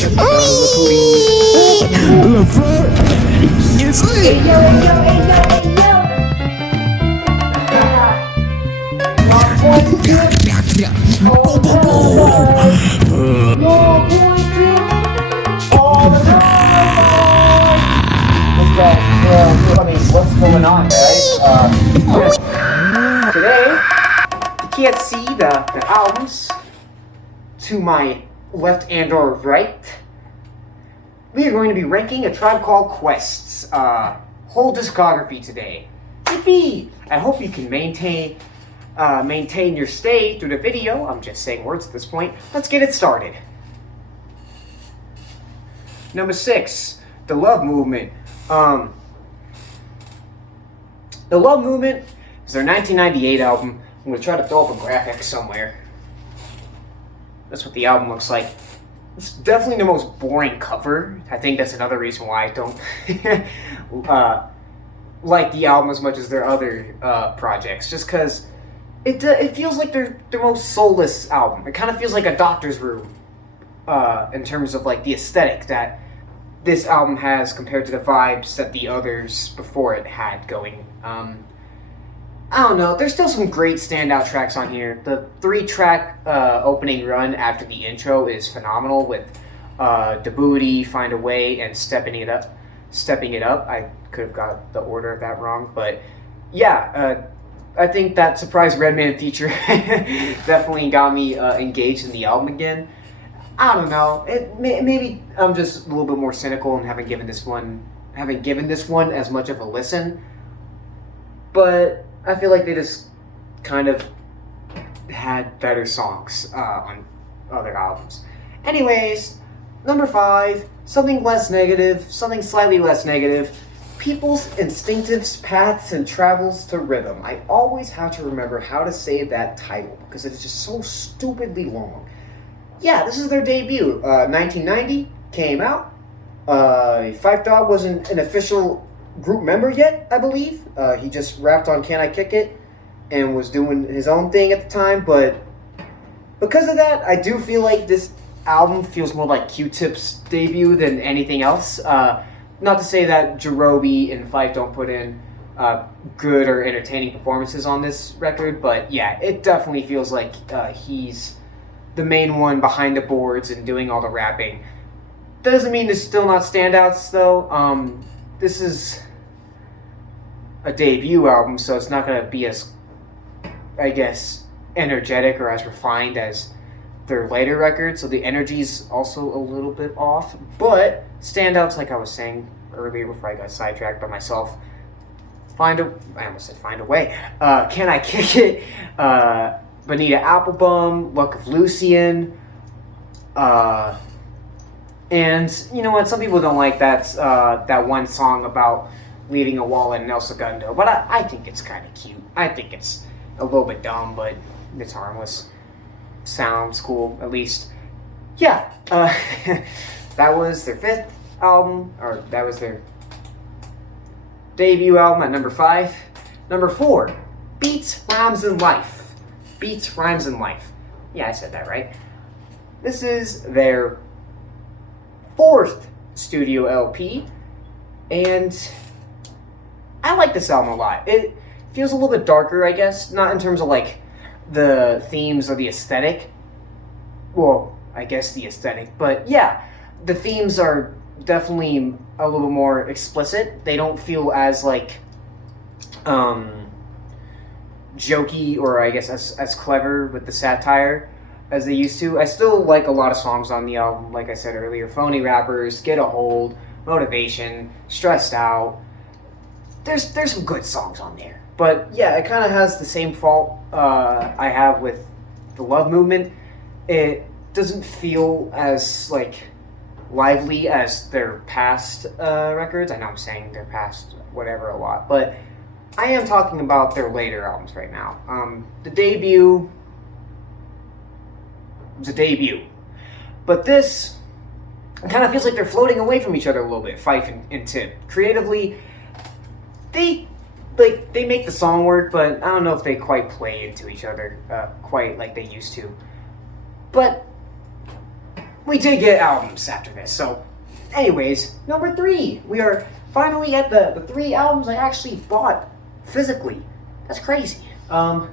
What's going on, guys? Today, you can't see the albums to my left and or right. We are going to be ranking A Tribe Called Quest's whole discography today. Yippee! I hope you can maintain your stay through the video. I'm just saying words at this point. Let's get it started. Number 6, The Love Movement. The Love Movement is their 1998 album. I'm going to try to throw up a graphic somewhere. That's what the album looks like. It's definitely the most boring cover. I think that's another reason why I don't like the album as much as their other projects. Just because it feels like their most soulless album. It kind of feels like a doctor's room in terms of like the aesthetic that this album has compared to the vibes that the others before it had going. I don't know. There's still some great standout tracks on here. The 3-track opening run after the intro is phenomenal with The Booty, Find a Way, and Stepping It Up. I could have got the order of that wrong, but yeah, I think that Surprise Redman feature definitely got me engaged in the album again. I don't know. Maybe I'm just a little bit more cynical and haven't given this one as much of a listen. But I feel like they just kind of had better songs on other albums. Anyways, number 5, something slightly less negative. People's instinctive paths and travels to rhythm. I always have to remember how to say that title because it is just so stupidly long. Yeah, this is their debut. 1990 came out. Phife Dawg wasn't an official group member yet, I believe. He just rapped on Can I Kick It and was doing his own thing at the time. But because of that, I do feel like this album feels more like Q-Tip's debut than anything else. Not to say that Jarobi and Phife don't put in good or entertaining performances on this record, but yeah, it definitely feels like he's the main one behind the boards and doing all the rapping. Doesn't mean there's still not standouts though. This is a debut album, so it's not going to be as, I guess, energetic or as refined as their later records, so the energy's also a little bit off. But standouts, like I was saying earlier before I got sidetracked by myself, I almost said Find a Way. Can I Kick It? Bonita Applebum, Luck of Lucian, and you know what? Some people don't like that one song about leading a wall in El Segundo, but I think it's kind of cute. I think it's a little bit dumb, but it's harmless. Sounds cool, at least. Yeah, that was their 5th album, or that was their debut album at number 5. Number 4, Beats, Rhymes, and Life. Beats, Rhymes, and Life. Yeah, I said that right. This is their 4th studio LP, and I like this album a lot. It feels a little bit darker, I guess, not in terms of like the themes or the aesthetic. Well, I guess the aesthetic, but yeah, the themes are definitely a little bit more explicit. They don't feel as like jokey or I guess as clever with the satire as they used to. I still like a lot of songs on the album, like I said earlier. Phony Rappers, Get a Hold, Motivation, Stressed Out. There's some good songs on there. But yeah, it kind of has the same fault I have with the Love Movement. It doesn't feel as like lively as their past records. I know I'm saying their past whatever a lot, but I am talking about their later albums right now. The debut was a debut, but this kind of feels like they're floating away from each other a little bit. Phife and Tip creatively, they make the song work, but I don't know if they quite play into each other quite like they used to. But we did get albums after this. So, anyways, number 3. We are finally at the 3 albums I actually bought physically. That's crazy. I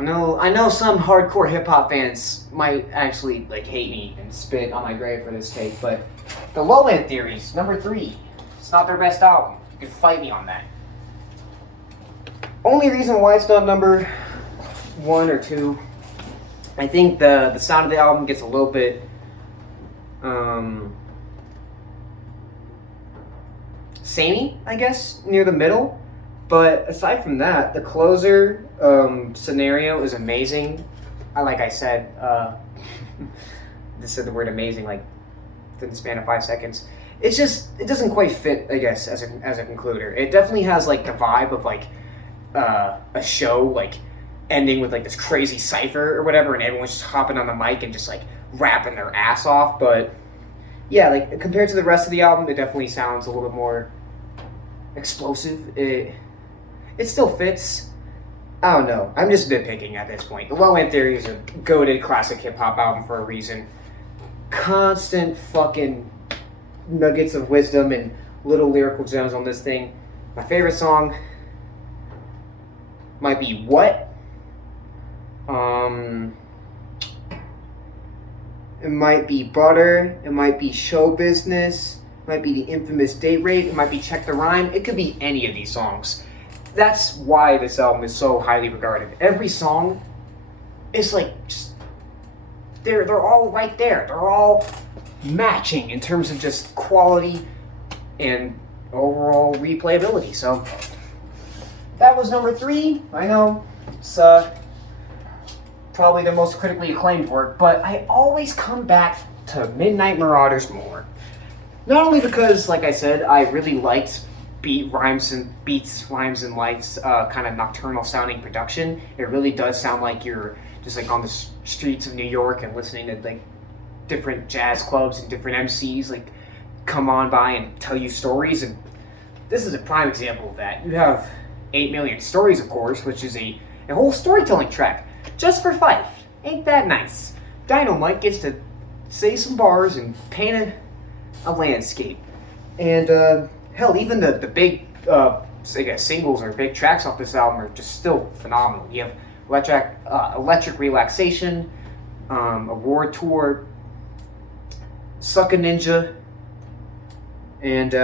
know some hardcore hip hop fans might actually like hate me and spit on my grave for this take, but the Lowland Theory's number 3. It's not their best album. You can fight me on that. Only reason why it's not number 1 or 2, I think the sound of the album gets a little bit samey, I guess, near the middle. But aside from that, the closer scenario is amazing. Like I said, just said the word amazing like in the span of 5 seconds. It's just, it doesn't quite fit, I guess, as a concluder. It definitely has like the vibe of like a show like ending with like this crazy cipher or whatever, and everyone's just hopping on the mic and just like rapping their ass off. But yeah, like compared to the rest of the album, it definitely sounds a little bit more explosive. It still fits. I don't know. I'm just nitpicking at this point. The Lowland Theory is a goated classic hip-hop album for a reason. Constant fucking nuggets of wisdom and little lyrical gems on this thing. My favorite song might be What? It might be Butter. It might be Show Business. It might be the infamous Date Rape. It might be Check the Rhyme. It could be any of these songs. That's why this album is so highly regarded. Every song is like just they're all right there. They're all matching in terms of just quality and overall replayability. So that was number 3. I know it's probably the most critically acclaimed work, but I always come back to Midnight Marauders more. Not only because, like I said, I really liked rhymes and lights, kind of nocturnal sounding production. It really does sound like you're just like on the streets of New York and listening to like different jazz clubs and different MCs like come on by and tell you stories. And this is a prime example of that. You have 8 Million Stories, of course, which is a whole storytelling track just for Fife. Ain't that nice? Dynamite gets to say some bars and paint a landscape. And hell, even the big I guess singles or big tracks off this album are just still phenomenal. You have Electric Relaxation, Award Tour, Suck a Ninja, and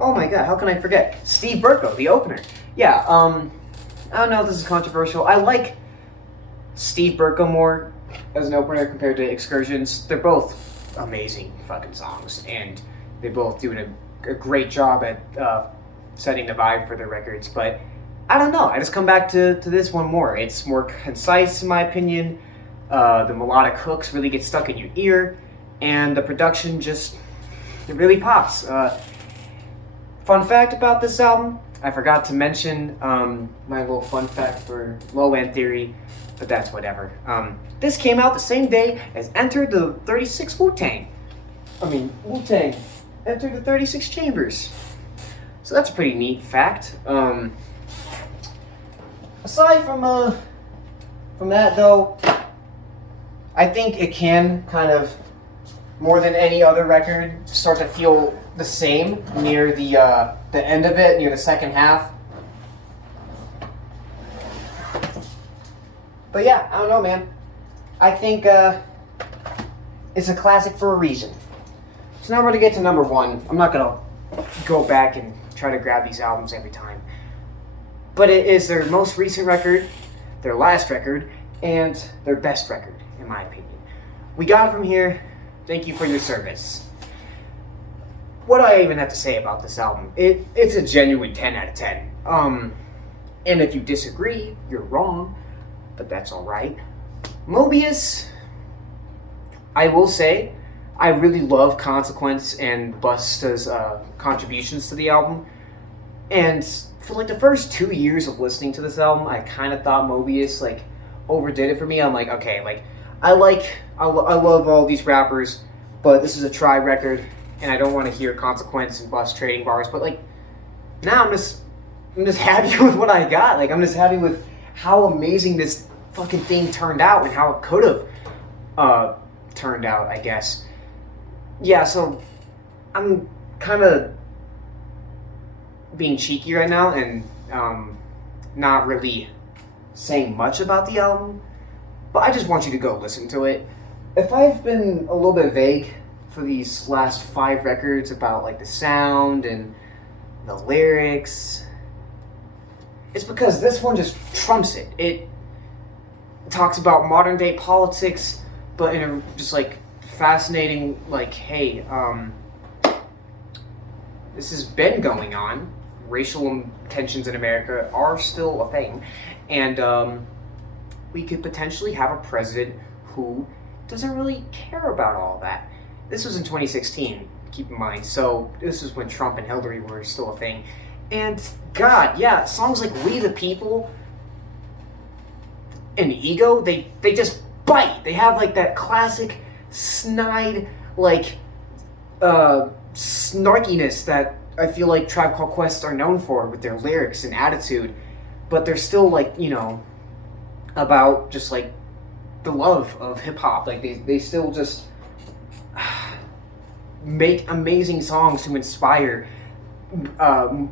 oh my god, how can I forget? Steve Berko, the opener. Yeah, I don't know if this is controversial. I like Steve Berko more as an opener compared to Excursions. They're both amazing fucking songs, and they both do a great job at setting the vibe for their records. But I don't know, I just come back to this one more. It's more concise in my opinion. The melodic hooks really get stuck in your ear, and the production just, it really pops. Fun fact about this album, I forgot to mention my little fun fact for Lowland Theory, but that's whatever. This came out the same day as Enter the 36 Wu-Tang. Wu-Tang entered the 36 Chambers. So that's a pretty neat fact. Aside from that though, I think it can kind of, more than any other record, start to feel the same near the end of it, near the second half. But yeah, I don't know, man. I think it's a classic for a reason. So now we're going to get to number 1. I'm not going to go back and try to grab these albums every time. But it is their most recent record, their last record, and their best record, in my opinion. We got it from here. Thank you for your service. What do I even have to say about this album? It's a genuine 10 out of 10. And if you disagree, you're wrong, but that's alright. Mobius, I will say, I really love Consequence and Busta's contributions to the album. And for like the first 2 years of listening to this album, I kind of thought Mobius like overdid it for me. I'm like, okay, like I love all these rappers, but this is a try record, and I don't want to hear Consequence and Bust trading bars. But like now I'm just happy with what I got. Like I'm just happy with how amazing this fucking thing turned out and how it could have turned out, I guess. Yeah, so I'm kind of being cheeky right now and not really saying much about the album, but I just want you to go listen to it. If I've been a little bit vague for these last 5 records about like the sound and the lyrics, it's because this one just trumps it. It talks about modern day politics, but in a just like fascinating, like, hey, this has been going on. Racial tensions in America are still a thing, and we could potentially have a president who doesn't really care about all that. This was in 2016, keep in mind, so this is when Trump and Hillary were still a thing. And God, yeah, songs like We the People and Ego, they just bite. They have like that classic snide, like, snarkiness that I feel like Tribe Called Quest are known for with their lyrics and attitude, but they're still like, you know, about just like the love of hip hop. Like they still just make amazing songs to inspire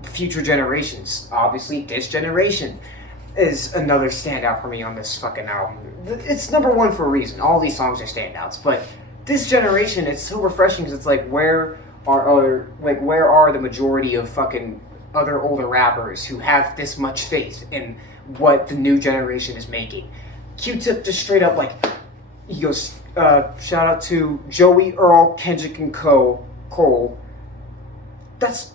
future generations. Obviously, this generation is another standout for me on this fucking album. It's number one for a reason. All these songs are standouts, but this generation, it's so refreshing because it's like, where are the majority of fucking other older rappers who have this much faith in what the new generation is making? Q-Tip just straight up like, he goes, shout out to Joey, Earl, Kendrick, and Cole. Those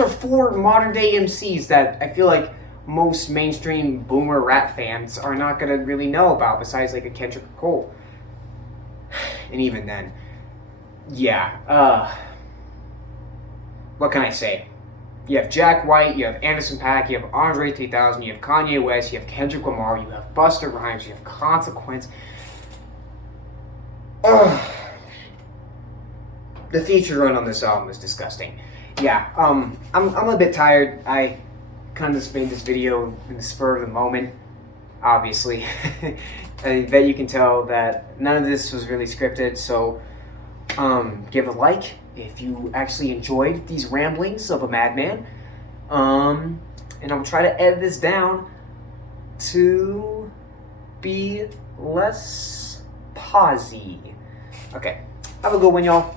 are 4 modern day MCs that I feel like most mainstream boomer rap fans are not gonna really know about, besides like a Kendrick or Cole. And even then, yeah, what can I say? You have Jack White, you have Anderson .Paak, you have Andre 3000, you have Kanye West, you have Kendrick Lamar, you have Busta Rhymes, you have Consequence. The feature run on this album is disgusting. Yeah, I'm a bit tired. I kind of just made this video in the spur of the moment, obviously. I bet you can tell that none of this was really scripted, so give a like if you actually enjoyed these ramblings of a madman. And I'll try to edit this down to be less pausey. Okay, have a good one, y'all.